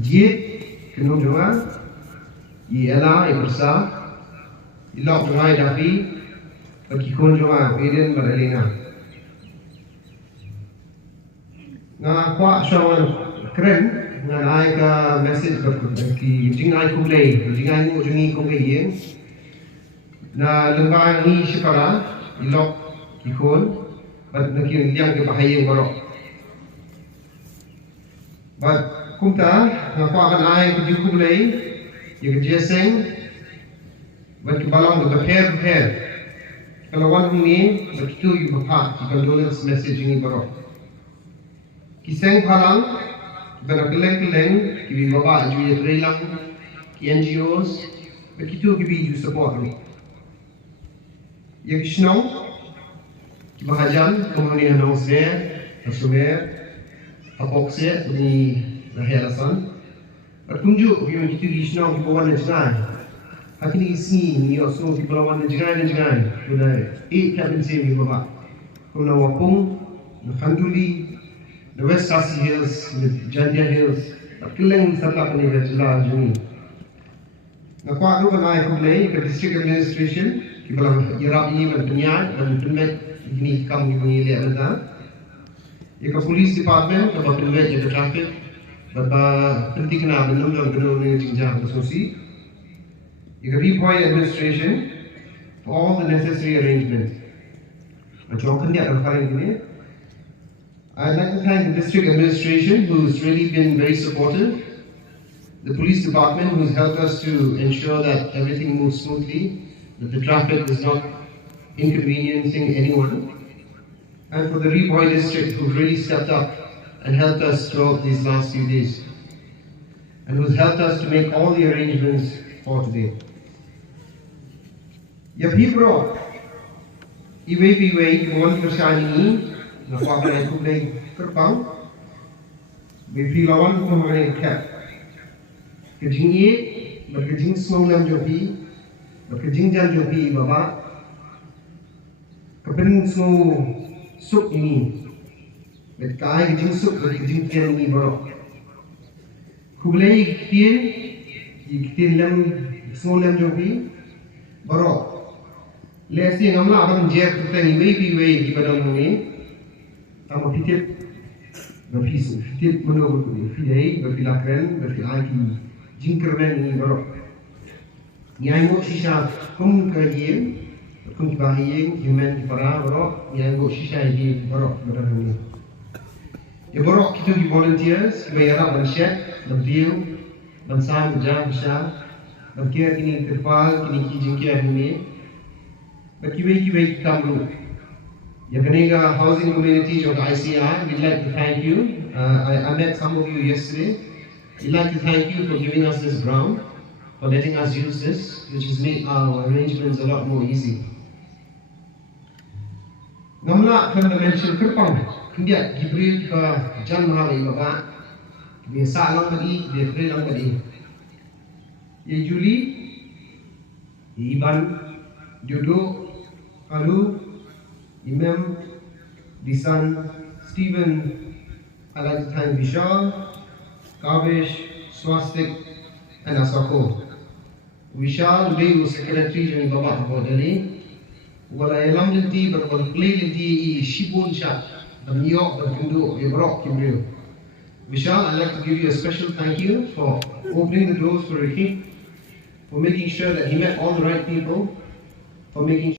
Jit, kenung jonga, ela, ipersa, ilok jonga dapi, pagkikon jonga, peden beralina. Nga kwa syawal keren, nga naay ka message ki jingay kublay, jingay mo jungi kublay yin, na lembang ni syukara, ilok kikon, bat nakin liang ke bahayang barok. Bat kumta nga kwa kan ay ko juku bulay yung jeseng bat kibalang do prepare kalawan ni bat kitu yung bapa ki condolence message ni baro kiseng phalang bana keleng ki bi baba ju ye trelang ki NGOs bat kitu ki bi ju support ni yung snow ki bahajan komuni anong se asumer apokse ni nahelasan tunjuk yung itu isno di bawah nasional hakini isi ni oso di bawah nasional sudah cabin same baba kuna wapung na khanduli the West Kasi Hills with Jandia Hills keleng serta ni rajla juni na kwa ru kan ai kublai ke district administration ki balang irap ni ban dunia dan tunbet ini kam ni le ada ya police department ke tunbet je traffic Bapa penting kena belum ni jinjang asosiasi. You reappoint administration for all the necessary arrangements. Macam kan dia referring ini. I'd like to thank the district administration who's really been very supportive. The police department who's helped us to ensure that everything moves smoothly, that the traffic is not inconveniencing anyone. And for the Repoy district who really stepped up and helped us throughout these last few days, and who's helped us to make all the arrangements for today. Yapi bro, iwe iwan kersani na pakai kublai kerpang, befi lawan pemakai cap, kejingi, berkejing semaulam jopi, berkejing jan jopi bapa, kepen semau sup ini. Kai jingsuk jingkren ni baro kublai kitin lam solam jobi baro lesi ngamla abang jer tutang iwe ki badang ni tama fitit berfisu fitit mono fidei berfilakren berfilaki jingkren ni baro nyai mo sisa kum kajiem kum bahiyeng human para baro nyai mo sisa ji baro badang ni. Ya borok kita di volunteers, kita yarap bansyat, bantiu, bansam, jam, besar, bankia kini terpal, kini kijingkia ini, bankiwe kamlu. Ya kenega housing community of ICR, we'd like to thank you. I met some of you yesterday. We'd like to thank you for giving us this ground, for letting us use this, which has made our arrangements a lot more easy. Namla fundamental kerpang. Dia diberi ke jan mahal ini bapa, biasa lang bagi, biasa lang bagi. Ye Juli, Iban, Jodo, Khaduh, Imam, Disan, Stephen, I'd like to thank Vishal, Kavish, Swastik, and Asako. Vishal, today was secretary during Baba for Delhi. Wala yalam linti, but wala play linti shibun shat. The New York, the Hindu, Europe, Kimbril. Vishal, I'd like to give you a special thank you for opening the doors for Ricky, for making sure that he met all the right people, for making